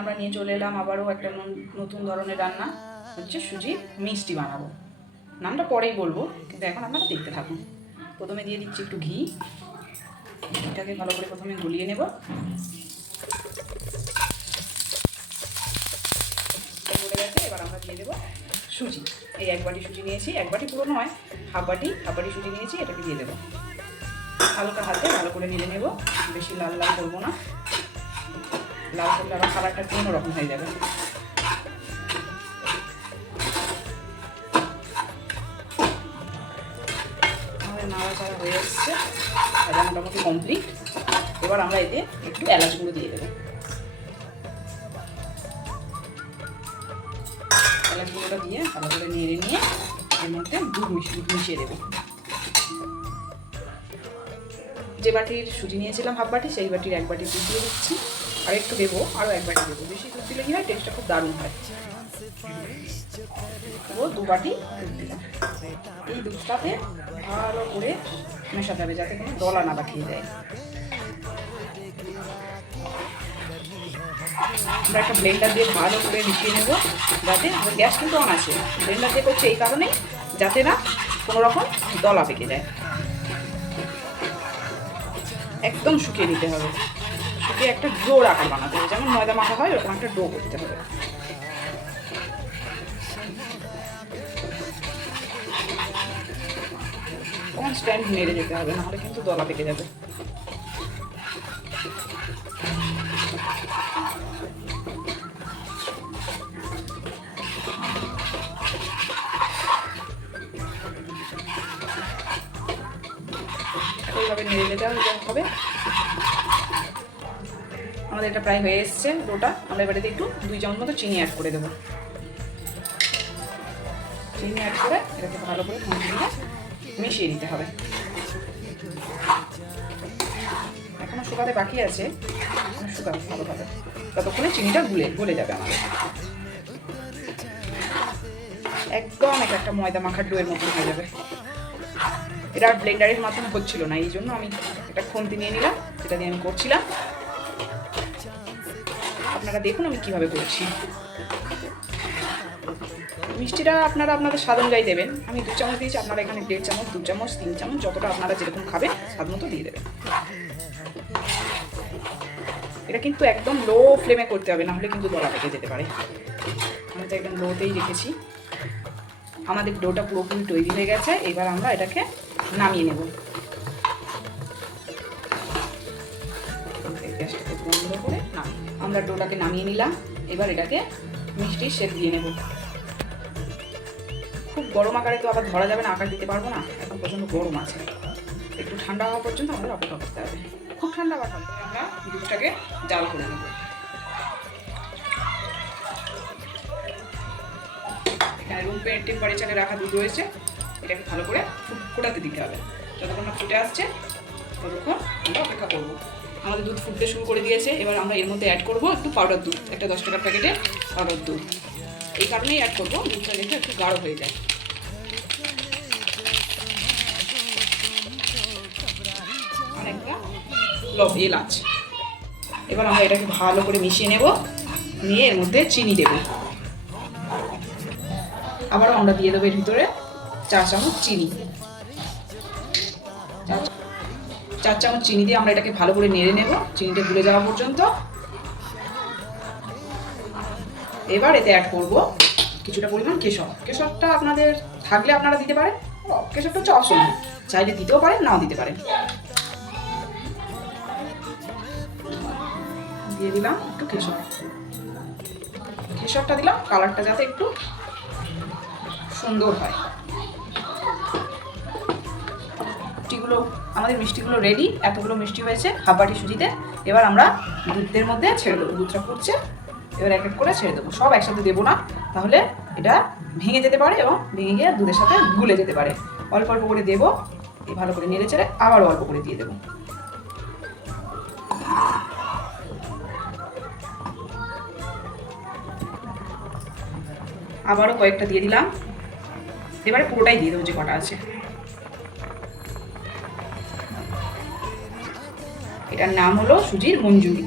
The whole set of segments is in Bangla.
আমরা নিয়ে চলে এলাম আবারও একটা নতুন ধরনের রান্না। হচ্ছে সুজি মিষ্টি বানাবো। নামটা পরেই বলব, কিন্তু এখন আপনারা দেখতে থাকুন। প্রথমে দিয়ে দিচ্ছি একটু ঘি। এটাকে ভালো করে প্রথমে গলিয়ে নেব। গলে গেছে, এবার আমরা দিয়ে দেবো সুজি। এই এক বাটি সুজি নিয়েছি, এক বাটি পুরো নয়, হাফ বাটি হাফ বাটি সুজি নিয়েছি, এটাকে দিয়ে দেবো। হালকা হাতে ভালো করে নিয়ে নেব, বেশি লাল লাল করব না। লাল করলে আবার খাবারটা অন্যরকম হয়ে যাবে। আমাদের নাড়াচাড়া হয়ে এসছে। ভাজা মোটামুটি কমপ্লিট এবার আমরা এতে একটু এলাচ গুঁড়ো দিয়ে দেবো। এলাচ গুঁড়োটা দিয়ে ভালো করে নেড়ে নিয়ে এর মধ্যে দুধ মিশিয়ে মিশিয়ে দেবো। যে বাটির সুজি নিয়েছিলাম হাফ বাটি, সেই বাটির এক বাটি দুধ দিয়ে দিচ্ছি। আর একটু দেবো আরও এক বাটি দেবো বেশি দুধ দিলে কি হয়? টেস্টটা খুব দারুণ হয়। ও, দু বাটি দুধ এই দুধটাতে ভালো করে মেশাতে হবে যাতে কোনো দলা না পাঠিয়ে যায়। আমরা একটা ব্লেন্ডার দিয়ে ভালো করে মিশিয়ে নেব, যাতে গ্যাস কিন্তু অন আছে। ব্লেন্ডার দিয়ে করছে এই কারণে যাতে না কোনো রকম দলা পেকে যায়। একদম শুকিয়ে নিতে হবে। শুকিয়ে একটা ডোর আকার বানাতে হবে। যেমন ময়দা মাখা হয়, ওরকম একটা ডো করতে হবে। কনস্ট্যান্ট নেড়ে যেতে হবে, নাহলে কিন্তু দলা পেকে যাবে। এইভাবে নেড়ে যেতে হবে। আমাদের এটা প্রায় হয়ে এসছে ডোটা আমরা এবারে একটু দুই চামচ মতো চিনি অ্যাড করে দেবো। চিনি অ্যাড করে এটাকে ভালো করে কন্টিনিউ মিশিয়ে দিতে হবে। এখনও শুকাতে বাকি আছে। শুকাবে ভালোভাবে। ততক্ষণে চিনিটা গুলে, গলে যাবে আমাদের। একদম এটা একটা ময়দা মাখার ডোয়ের মতো হয়ে যাবে। এটা আর ব্লেন্ডারের মাধ্যমে হচ্ছিল না, এই জন্য আমি একটা খুন্তি নিয়ে নিলাম, যেটা দিয়ে আমি করছিলাম। আপনারা দেখুন আমি কীভাবে করছি। মিষ্টিটা আপনারা আপনাদের স্বাদ অনুযায়ী দেবেন। আমি দু চামচ দিয়েছি, আপনারা এখানে দেড় চামচ, দু চামচ, তিন চামচ, যতটা আপনারা যেরকম খাবেন, স্বাদ মতো দিয়ে দেবেন। এটা কিন্তু একদম লো ফ্লেমে করতে হবে, নাহলে কিন্তু গলা পেকে যেতে পারে। আমি তো একদম লোতেই রেখেছি। আমাদের ডোটা পুরোপুরি তৈরি হয়ে গেছে, এবার আমরা এটাকে নামিয়ে নেব। আমরা ডোটাকে নামিয়ে নিলাম। এবার এটাকে মিষ্টির শেপ দিয়ে নেব। খুব গরম আকারে তো আবার ধরা যাবে না, আকার দিতে পারব না। এখন প্রচণ্ড গরম আছে। একটু ঠান্ডা হওয়া পর্যন্ত আমাদের অপেক্ষা করতে হবে। খুব ঠান্ডা আবার আমরা দুধটাকে জাল করে নেব। এখানে রুম টেম্পারেচারে রাখা দুধ রয়েছে। এটাকে ভালো করে ফোটাতে দিতে হবে। যতক্ষণ না ফুটে আসছে, ততক্ষণ আমরা অপেক্ষা করব। আমাদের দুধ ফুটতে শুরু করে দিয়েছে। এবার আমরা এর মধ্যে অ্যাড করব একটু পাউডার দুধ, একটা দশ টাকার প্যাকেটে পাউডার দুধ। এই কারণেই অ্যাড করব, দুধটা যেহেতু একটু গাঢ় হয়ে যায়। লব, এলাচ। এবার আমরা এটাকে ভালো করে মিশিয়ে নেব, নিয়ে এর মধ্যে চিনি দেবো। আবারও আমরা দিয়ে দেবো এর ভিতরে চার চামচ চিনি। চার চামচ চিনি দিয়ে আমরা এটাকে ভালো করে নেড়ে নেব। চিনিটা গুলে যাওয়া পর্যন্ত। এবার এতে অ্যাড করব কিছুটা পরিমাণ কেশর। কেশরটা আপনাদের থাকলে আপনারা দিতে পারেন। কেশরটা হচ্ছে অপশনাল চাইলে দিতেও পারেন, নাও দিতে পারেন। দিয়ে দিলাম একটু কেশর। কেশরটা দিলাম কালারটা যাতে একটু সুন্দর হয়। মিষ্টিগুলো, আমাদের মিষ্টিগুলো রেডি এতগুলো মিষ্টি হয়েছে হাফবাটি সুজিতে। এবার আমরা দুধের মধ্যে ছেড়ে দেবো, দুধটা ফুটছে। এবার এক এক করে ছেড়ে দেবো। সব একসাথে দেবো না, তাহলে এটা ভেঙে যেতে পারে এবং ভেঙে গিয়ে দুধের সাথে গুলে যেতে পারে। অল্প অল্প করে দেবো, এই ভালো করে নেড়ে চেড়ে আবারও অল্প করে দিয়ে দেবো। আবারও কয়েকটা দিয়ে দিলাম। এবারে পুরোটাই দিয়ে দেবো যে কটা আছে। এটার নাম হলো সুজির মঞ্জুরি।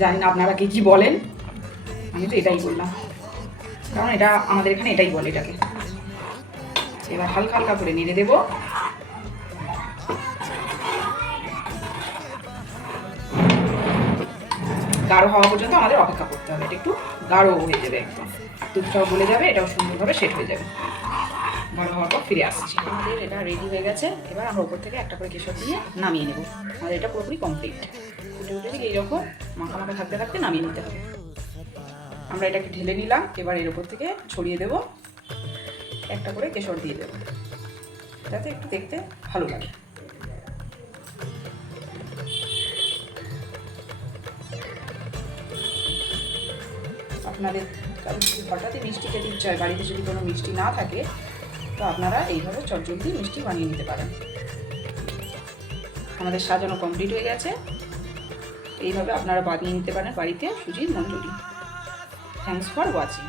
জানি না আপনারা কি কি বলেন, আমি তো এটাই বললাম। কারণ এটা আমাদের এখানে এটাই বলে এটাকে। এবার হালকা হালকা করে নেড়ে দেবো। গাঢ় হওয়া পর্যন্ত আমাদের অপেক্ষা করতে হবে। এটা একটু গাঢ় হয়ে যাবে একদম। দুধটাও গলে যাবে, এটাও সুন্দরভাবে সেট হয়ে যাবে। হওয়ার ফিরে আসছি। আমাদের এটা রেডি হয়ে গেছে। এবার আমরা ওপর থেকে একটা করে কেশর দিয়ে নামিয়ে নেব। আমাদের এটা পুরোপুরি কমপ্লিট ফুটে উঠে ঠিক এইরকম মাখা মাখা থাকতে থাকতে নামিয়ে নিতে হবে। আমরা এটাকে ঢেলে নিলাম। এবার এর উপর থেকে ছড়িয়ে দেব। একটা করে কেশর দিয়ে দেবো। যাতে একটু দেখতে ভালো লাগে। আপনাদের হঠাৎই মিষ্টি খেতে ইচ্ছা হয়, বাড়িতে যদি কোনো মিষ্টি না থাকে তো আপনারা এইভাবে চটজলদি মিষ্টি বানিয়ে নিতে পারেন। আমাদের সাজানো কমপ্লিট হয়ে গেছে। এইভাবে আপনারা বানিয়ে নিতে পারেন বাড়িতে সুজির মঞ্জুরি। Thanks for watching